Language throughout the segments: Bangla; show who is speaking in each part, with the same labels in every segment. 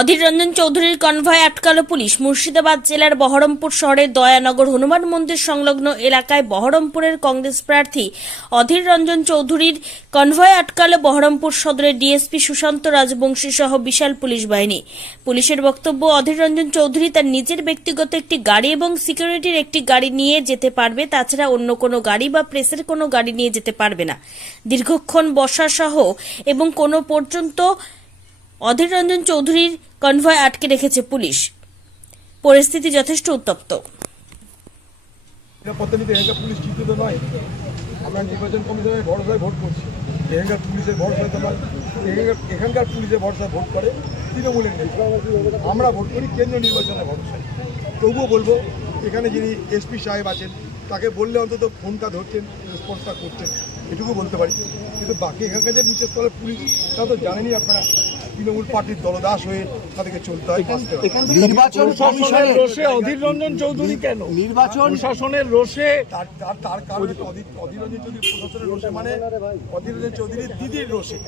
Speaker 1: অধীর রঞ্জন চৌধুরীর কনভয় আটকালো পুলিশ। মুর্শিদাবাদ জেলার বহরমপুর শহরের দয়ানগর হনুমান মন্দির সংলগ্ন এলাকায় বহরমপুরের কংগ্রেস প্রার্থী অধীর রঞ্জন চৌধুরীর কনভয় আটকালো বহরমপুর সদরের ডিএসপি সুশান্ত রাজবংশী সহ বিশাল পুলিশ বাহিনী। পুলিশের বক্তব্য, অধীর রঞ্জন চৌধুরী তার নিজের ব্যক্তিগত একটি গাড়ি এবং সিকিউরিটির একটি গাড়ি নিয়ে যেতে পারবে, তাছাড়া অন্য কোনো গাড়ি বা প্রেসের কোনো গাড়ি নিয়ে যেতে পারবে না। দীর্ঘক্ষণ বসা সহ এবং কোনো পর্যন্ত অধীর রঞ্জন চৌধুরীর কনভয় আটকে রেখেছে পুলিশ। পরিস্থিতি যথেষ্ট উত্তপ্ত।
Speaker 2: নিরাপত্তা নিতে এখানকার পুলিশ চিন্তিত আমরা নির্বাচন কমিশনের ভরসায় ভোট করছি। এখানকার পুলিশের ভরসায় তো নয় এখানকার পুলিশের ভরসায় ভোট করে তৃণমূলের আমরা ভোট করি কেন্দ্রীয় নির্বাচনের ভরসায়। তবুও বলব, এখানে যিনি এসপি সাহেব আছেন, তাকে বললে অন্তত ফোনটা ধরছেন রেসপন্সটা করছেন এটুকু বলতে পারি। কিন্তু বাকি এখানকার যে নিচের স্তরের পুলিশ, তা তো জানেনই আপনারা। তৃণমূল পার্টির দলদাস হয়ে তাদেরকে চলতে হয়
Speaker 3: নির্বাচন কমিশনের
Speaker 4: রোষে অধীর রঞ্জন চৌধুরী কেন?
Speaker 3: নির্বাচন
Speaker 4: শাসনের রোষে
Speaker 2: তার তার তার কারণে অধীর অধীর রঞ্জন চৌধুরী প্রশাসনের রোষে মানে অধীর রঞ্জন চৌধুরীর দিদির রোষে।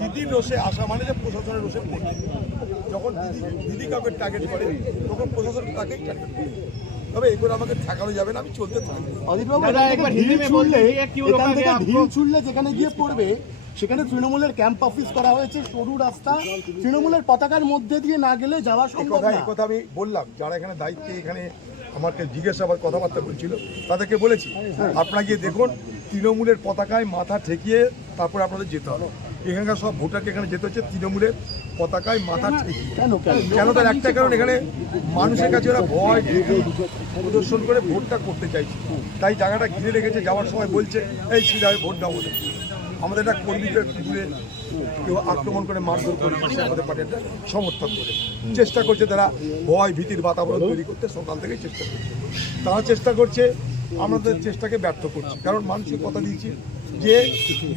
Speaker 2: দিদির রোষে আসা মানে যে প্রশাসনের রোষে পড়বে যখন দিদি দিদি কাউকে টার্গেট করে তখন প্রশাসন তাকেই টার্গেট করে। তবে এগুলো আমাকে ঠেকানো যাবে না আমি চলতে থাকব।
Speaker 3: অধীরবাবু
Speaker 4: দাদা,
Speaker 3: এখান থেকে
Speaker 4: একবার
Speaker 3: ঢিল ছুড়লে এখান থেকে? ঢিল ছুড়লে যেখানে গিয়ে পড়বে সেখানে তৃণমূলের ক্যাম্প অফিস করা হয়েছে সরু রাস্তা। তৃণমূলের পতাকার মধ্যে দিয়ে না গেলে যাওয়া সম্ভব না।
Speaker 2: কথা আমি বললাম যারা এখানে দায়িত্বে এখানে আমাকে জিজ্ঞাসাবাদ কথাবার্তা বলছিল তাদেরকে বলেছি আপনারা গিয়ে দেখুন তৃণমূলের পতাকায় মাথা ঠেকিয়ে তারপরে আপনাদের যেতে হবে। এখানকার সব ভোটারকে এখানে যেতে হচ্ছে তৃণমূলের পতাকায় মাথা ঠেকিয়ে।
Speaker 3: কেন
Speaker 2: তার একটা কারণ এখানে মানুষের কাছে ওরা ভয় ভীতি প্রদর্শন করে ভোটটা করতে চাইছে। তাই জায়গাটা ঘিরে রেখেছে যাওয়ার সময় বলছে এই সিধায় ভোট দাও আমাদের একটা কর্মীদের দূরে কেউ আক্রমণ করে মারধর করে আমাদের পার্টি একটা সমর্থন করে। চেষ্টা করছে তারা ভয় ভীতির বাতাবরণ তৈরি করতে, সকাল থেকেই চেষ্টা করছে। তারা চেষ্টা করছে আমাদের চেষ্টাকে ব্যর্থ করছি। কারণ মানুষকে কথা দিয়েছি যে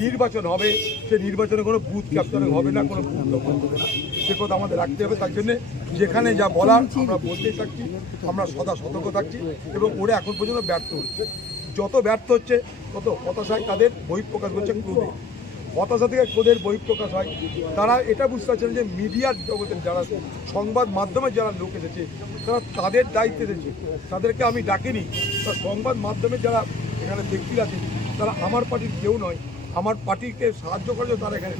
Speaker 2: নির্বাচন হবে, সে নির্বাচনে কোনো বুথ ক্যাপচারিং হবে না, কোনো বুথ দখল হবে না। সে কথা আমাদের রাখতে হবে, তার জন্যে যেখানে যা বলার আমরা বলতেই থাকছি, আমরা সদা সতর্ক থাকছি এবং ওরা এখন পর্যন্ত ব্যর্থ হচ্ছে। যত ব্যর্থ হচ্ছে, তত হতাশায় তাদের বহিঃপ্রকাশ করছে ক্রোধে। হতাশা থেকে ক্রোধের বহিঃপ্রকাশ হয়। তারা এটা বুঝতে পারছেন যে মিডিয়ার জগতের যারা সংবাদ মাধ্যমে যারা লোক এসেছে, তারা তাদের দায়িত্বে এসেছে। তাদেরকে আমি ডাকিনি। তা সংবাদ মাধ্যমে যারা এখানে ব্যক্তি আছে, তারা আমার পার্টির কেউ নয়। আমার পার্টিকে সাহায্য করার জন্য তারা এখানে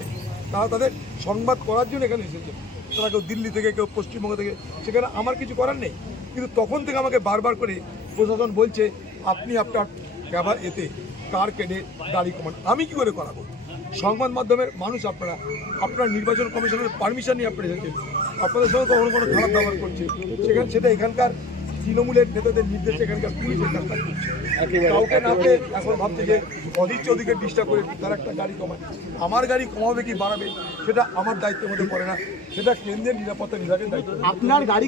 Speaker 2: তারা তাদের সংবাদ করার জন্য এখানে এসেছে। তারা কেউ দিল্লি থেকে, কেউ পশ্চিমবঙ্গ থেকে, সেখানে আমার কিছু করার নেই। কিন্তু তখন থেকে আমাকে বারবার করে প্রশাসন বলছে আপনি আপনার ব্যবহার এতে কার কেটে গাড়ি কমান? আমি কি করে করাবো? সংবাদ মাধ্যমের মানুষ আপনারা আপনার নির্বাচন কমিশনের পারমিশন নিয়ে আপনারা এসেছেন। আপনাদের সঙ্গে কখনো কোনো খারাপ ব্যবহার করছে। সেখানে সেটা এখানকার তৃণমূলের নেতাদের নির্দেশে এখানকার পুলিশের কাজটা করছে। কাউকে না পেয়ে এখন ভাবছে যে অধীর চৌধুরীকে ডিস্টার্ব করে তার একটা গাড়ি কমায় আমার গাড়ি কমাবে কি বাড়াবে? সেটা আমার দায়িত্বের মধ্যে পড়ে না। সেটা কেন্দ্রের নিরাপত্তা বিভাগের দায়িত্ব।
Speaker 3: আপনার গাড়ি